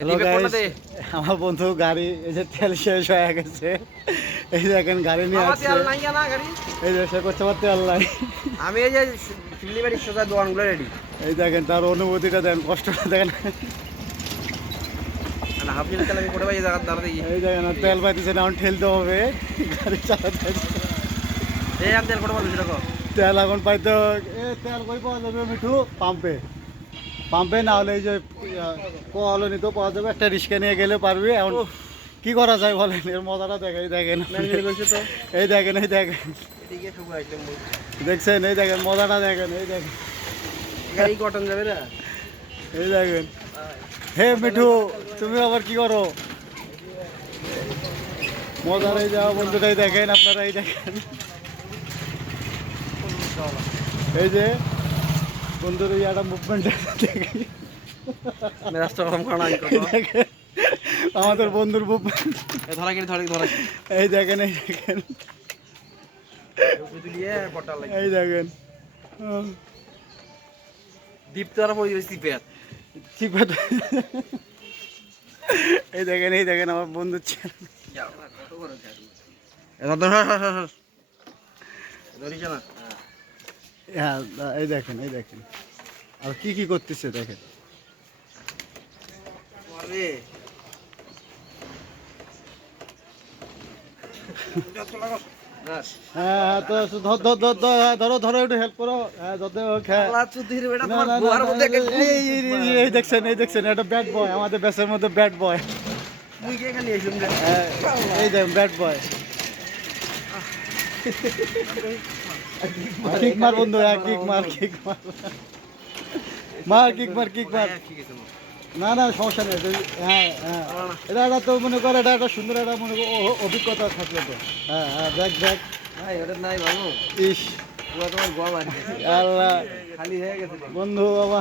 Hello guys, আমার বন্ধু গাড়ি এই যে তেল শেষ হয়ে গেছে। এই দেখেন গাড়ি নিয়ে আসছে। এই যে সে করতে পারতে আল্লাহ। আমি এই যে শিলিবাড়ির সোজা দোকানগুলো রেডি। এই দেখেন তার অনুভূতিটা দেন, কষ্টটা দেখেন। না হাফ লিটার তেল আমি করে পাই জায়গা দাঁড়াতে গিয়ে। এই দেখেন তেল পাইতেছে না, এখন ঠেলতে হবে গাড়ি চালাতে। এই আমি তেল করে পাবো সেটা কো। তেল এখন পাইতে তেল কই পাওয়া যাবে মিঠু? পাম্পে। পাম্পে না হলে এই যে কল নিতেও পাওয়া যাবে, একটা রিক্সা নিয়ে গেলে পারবি। এখন কি করা যায় বলেন, এর মজাটা দেখেন। এই দেখেন, এই দেখেন, এই দেখেন, এদিকে শুভ একদম দেখছেন? এই দেখেন মজাটা দেখেন, এই দেখেন, গাড়ি কটন যাবে না। এই দেখেন। হে মিঠু, তুমি আবার কি করো? মজার এই যাওয়া বন্ধুটাই দেখেন আপনারা, এই দেখেন, এই যে বন্ধুর এই একটা মুভমেন্ট দেখেন, রাস্তা গরম করা নাই কত। দেখেন আমাদের বন্ধুর মুভমেন্ট। ধরা কি ধরা ধরা এই দেখেন, এই দেখেন, বুঝি দিয়ে পটা লাগে। এই দেখেন দীপ্তার পরিবেশ সিপেত। ঠিক কথা। এই দেখেন, এই দেখেন আমার বন্ধুর ছেলে। কত করে গাড়ি। এটা তো হ্যাঁ ধরিস না। হ্যাঁ, এই দেখেন, এই দেখেন আর কি কি করতেছে দেখেন। আরে হ্যাঁ, তো ধরো ধরো, একটু হেল্প করো। হ্যাঁ, যত হোক, হ্যাঁ। না, না, না, না, এই দেখছেন, এই দেখছেন, এটা ব্যাড বয়, আমাদের ব্যাসের মধ্যে ব্যাড বয়। এই দেখেন ব্যাড বয়। কিক মার বন্ধু, কিক মার, কিক মার, মার কিক মার, কিক মার। না না, সমস্যা নেই। হ্যাঁ হ্যাঁ, এটা একটা তো মনে করে, এটা একটা সুন্দর একটা মনে করো অভিজ্ঞতা থাকলো তো। হ্যাঁ হ্যাঁ, ব্যাগ ব্যাগ। নাই বাবু ইস তোমার গোয়া আল্লাহ, খালি হয়ে গেছে বন্ধু বাবা।